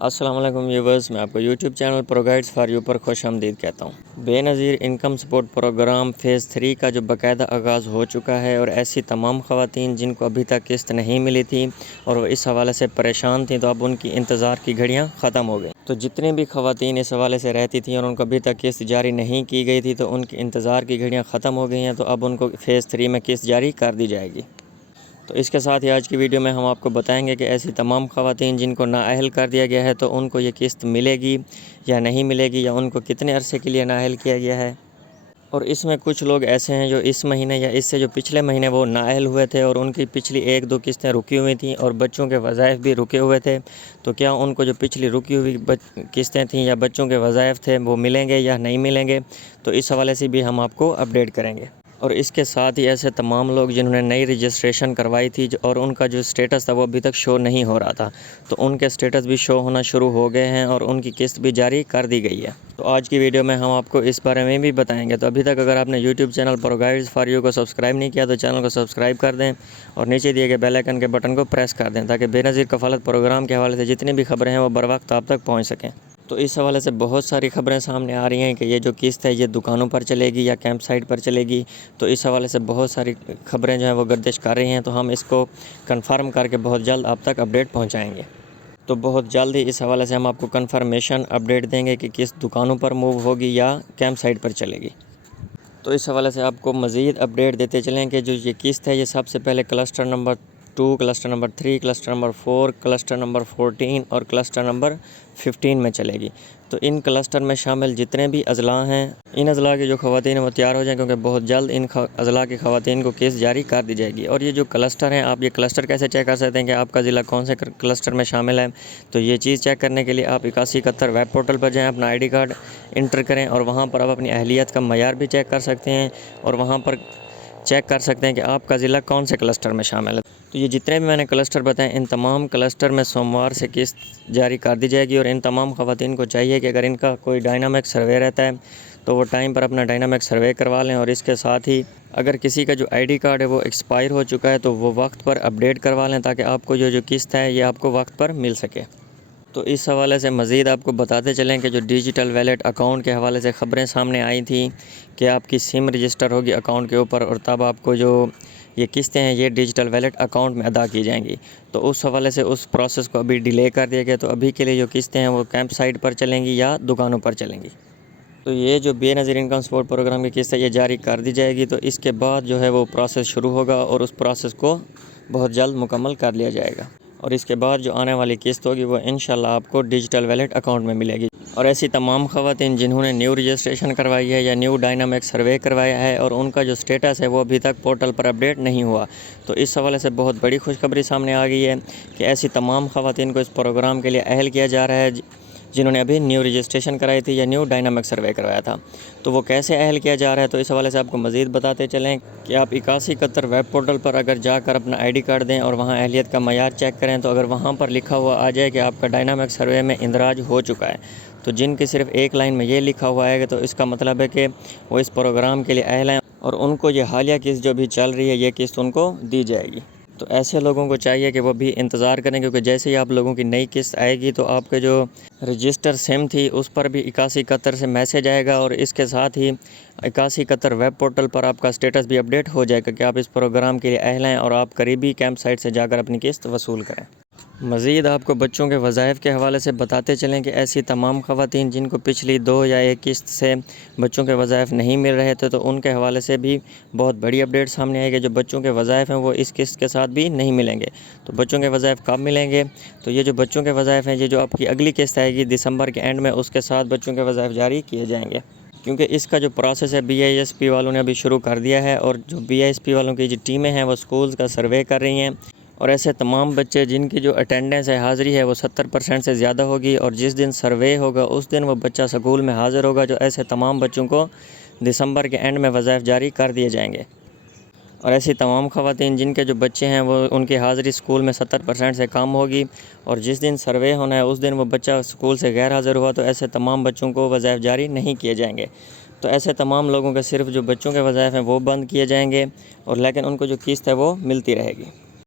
السلام علیکم ویورز، میں آپ کو YouTube channel pro guides for you پر خوش آمدید کہتا ہوں۔ Benazir income support programme phase 3 کا جو باقاعدہ آغاز ہو چکا ہے، اور ایسی تمام خواتین جن کو ابھی تک قسط نہیں ملی تھی اور وہ اس حوالے سے پریشان تھیں، تو اب ان کی انتظار کی گھڑیاں ختم ہو گئیں۔ تو جتنی بھی خواتین اس حوالے سے رہتی تھیں اور ان کو ابھی تک قسط جاری نہیں کی گئی تھی، تو ان کی انتظار کی گھڑیاں ختم ہو گئی ہیں، تو اب ان کو فیز 3 میں قسط جاری کر دی جائے گی۔ تو اس کے ساتھ ہی آج کی ویڈیو میں ہم آپ کو بتائیں گے کہ ایسی تمام خواتین جن کو نااہل کر دیا گیا ہے، تو ان کو یہ قسط ملے گی یا نہیں ملے گی، یا ان کو کتنے عرصے کے لیے نااہل کیا گیا ہے۔ اور اس میں کچھ لوگ ایسے ہیں جو اس مہینے یا اس سے جو پچھلے مہینے وہ نااہل ہوئے تھے اور ان کی پچھلی 1-2 قسطیں رکی ہوئی تھیں اور بچوں کے وظائف بھی رکے ہوئے تھے، تو کیا ان کو جو پچھلی رکی ہوئی قسطیں تھیں یا بچوں کے وظائف تھے وہ ملیں گے یا نہیں ملیں گے، تو اس حوالے سے بھی ہم آپ کو اپڈیٹ کریں گے۔ اور اس کے ساتھ ہی ایسے تمام لوگ جنہوں نے نئی رجسٹریشن کروائی تھی اور ان کا جو سٹیٹس تھا وہ ابھی تک شو نہیں ہو رہا تھا، تو ان کے سٹیٹس بھی شو ہونا شروع ہو گئے ہیں اور ان کی قسط بھی جاری کر دی گئی ہے۔ تو آج کی ویڈیو میں ہم آپ کو اس بارے میں بھی بتائیں گے۔ تو ابھی تک اگر آپ نے YouTube channel pro guides for you کو سبسکرائب نہیں کیا، تو چینل کو سبسکرائب کر دیں اور نیچے دیے گئے بیل آئکن کے بٹن کو پریس کر دیں، تاکہ بے نظیر کفالت پروگرام کے حوالے سے جتنی بھی خبریں ہیں وہ بر وقت آپ تک پہنچ سکیں۔ تو اس حوالے سے بہت ساری خبریں سامنے آ رہی ہیں کہ یہ جو قسط ہے یہ دکانوں پر چلے گی یا کیمپ سائٹ پر چلے گی۔ تو اس حوالے سے بہت ساری خبریں جو ہیں وہ گردش کر رہی ہیں، تو ہم اس کو کنفرم کر کے بہت جلد آپ تک اپڈیٹ پہنچائیں گے۔ تو بہت جلد ہی اس حوالے سے ہم آپ کو کنفرمیشن اپڈیٹ دیں گے کہ قسط دکانوں پر موو ہوگی یا کیمپ سائٹ پر چلے گی۔ تو اس حوالے سے آپ کو مزید اپڈیٹ دیتے چلیں کہ جو یہ قسط ہے یہ سب سے پہلے cluster number 2، cluster number 3، cluster number 4، cluster number 14 اور کلسٹر نمبر 15 میں چلے گی۔ تو ان کلسٹر میں شامل جتنے بھی اضلاع ہیں، ان اضلاع کی جو خواتین ہیں وہ تیار ہو جائیں، کیونکہ بہت جلد ان اضلاع کی خواتین کو قسط جاری کر دی جائے گی۔ اور یہ جو کلسٹر ہیں، آپ یہ کلسٹر کیسے چیک کر سکتے ہیں کہ آپ کا ضلع کون سے کلسٹر میں شامل ہے؟ تو یہ چیز چیک کرنے کے لیے آپ 8171 ویب پورٹل پر جائیں، اپنا ID کارڈ انٹر کریں اور وہاں پر آپ اپنی اہلیت کا معیار بھی چیک کر سکتے ہیں، اور وہاں پر چیک کر سکتے ہیں کہ آپ کا ضلع کون سے کلسٹر میں شامل ہے۔ تو یہ جتنے بھی میں نے کلسٹر بتائے، ان تمام کلسٹر میں سوموار سے قسط جاری کر دی جائے گی۔ اور ان تمام خواتین کو چاہیے کہ اگر ان کا کوئی ڈائنامک سروے رہتا ہے تو وہ ٹائم پر اپنا ڈائنامک سروے کروا لیں، اور اس کے ساتھ ہی اگر کسی کا جو ID کارڈ ہے وہ ایکسپائر ہو چکا ہے تو وہ وقت پر اپڈیٹ کروا لیں، تاکہ آپ کو جو قسط ہے یہ آپ کو وقت پر مل سکے۔ تو اس حوالے سے مزید آپ کو بتاتے چلیں کہ جو ڈیجیٹل ویلیٹ اکاؤنٹ کے حوالے سے خبریں سامنے آئی تھیں کہ آپ کی سم رجسٹر ہوگی اکاؤنٹ کے اوپر، اور تب آپ کو جو یہ قسطیں ہیں یہ ڈیجیٹل ویلیٹ اکاؤنٹ میں ادا کی جائیں گی۔ تو اس حوالے سے اس پروسیس کو ابھی ڈیلے کر دیا گیا، تو ابھی کے لیے جو قسطیں ہیں وہ کیمپ سائٹ پر چلیں گی یا دکانوں پر چلیں گی۔ تو یہ جو بے نظیر انکم سپورٹ پروگرام کی قسط ہے یہ جاری کر دی جائے گی، تو اس کے بعد جو ہے وہ پروسیس شروع ہوگا اور اس پروسیس کو بہت جلد مکمل کر لیا جائے گا، اور اس کے بعد جو آنے والی قسط ہوگی وہ انشاءاللہ آپ کو ڈیجیٹل ویلیٹ اکاؤنٹ میں ملے گی۔ اور ایسی تمام خواتین جنہوں نے نیو رجسٹریشن کروائی ہے یا نیو ڈائنامک سروے کروایا ہے اور ان کا جو سٹیٹس ہے وہ ابھی تک پورٹل پر اپڈیٹ نہیں ہوا، تو اس حوالے سے بہت بڑی خوشخبری سامنے آ گئی ہے کہ ایسی تمام خواتین کو اس پروگرام کے لیے اہل کیا جا رہا ہے جنہوں نے ابھی نیو رجسٹریشن کرائی تھی یا نیو ڈائنامک سروے کروایا تھا۔ تو وہ کیسے اہل کیا جا رہا ہے، تو اس حوالے سے آپ کو مزید بتاتے چلیں کہ آپ 8171 ویب پورٹل پر اگر جا کر اپنا ID کارڈ دیں اور وہاں اہلیت کا معیار چیک کریں، تو اگر وہاں پر لکھا ہوا آ جائے کہ آپ کا ڈائنامک سروے میں اندراج ہو چکا ہے، تو جن کی صرف ایک لائن میں یہ لکھا ہوا ہے تو اس کا مطلب ہے کہ وہ اس پروگرام کے لیے اہل ہیں اور ان کو یہ حالیہ قسط جو بھی چل رہی ہے یہ قسط ان کو دی جائے گی۔ تو ایسے لوگوں کو چاہیے کہ وہ بھی انتظار کریں، کیونکہ جیسے ہی آپ لوگوں کی نئی قسط آئے گی تو آپ کے جو رجسٹر سم تھی اس پر بھی 8171 سے میسیج آئے گا، اور اس کے ساتھ ہی 8171 ویب پورٹل پر آپ کا سٹیٹس بھی اپڈیٹ ہو جائے گا کہ آپ اس پروگرام کے لیے اہل ہیں اور آپ قریبی کیمپ سائٹ سے جا کر اپنی قسط وصول کریں۔ مزید آپ کو بچوں کے وظائف کے حوالے سے بتاتے چلیں کہ ایسی تمام خواتین جن کو پچھلی 2 یا 1 قسط سے بچوں کے وظائف نہیں مل رہے تھے، تو ان کے حوالے سے بھی بہت بڑی اپڈیٹ سامنے آئے گی۔ جو بچوں کے وظائف ہیں وہ اس قسط کے ساتھ بھی نہیں ملیں گے۔ تو بچوں کے وظائف کب ملیں گے؟ تو یہ جو بچوں کے وظائف ہیں، یہ جو آپ کی اگلی قسط آئے گی دسمبر کے اینڈ میں، اس کے ساتھ بچوں کے وظائف جاری کیے جائیں گے، کیونکہ اس کا جو پروسیس ہے BISP والوں نے ابھی شروع کر دیا ہے، اور جو BISP والوں کی جو ٹیمیں ہیں وہ سکولز کا سروے کر رہی ہیں، اور ایسے تمام بچے جن کی جو اٹینڈنس ہے، حاضری ہے، وہ 70% سے زیادہ ہوگی، اور جس دن سروے ہوگا اس دن وہ بچہ سکول میں حاضر ہوگا، جو ایسے تمام بچوں کو دسمبر کے اینڈ میں وظائف جاری کر دیے جائیں گے۔ اور ایسی تمام خواتین جن کے جو بچے ہیں وہ ان کی حاضری سکول میں 70% سے کم ہوگی، اور جس دن سروے ہونا ہے اس دن وہ بچہ سکول سے غیر حاضر ہوا، تو ایسے تمام بچوں کو وظائف جاری نہیں کیے جائیں گے۔ تو ایسے تمام لوگوں کے صرف جو بچوں کے وظائف ہیں وہ بند کیے جائیں گے، اور لیکن ان کو جو قسط ہے وہ ملتی رہے گی۔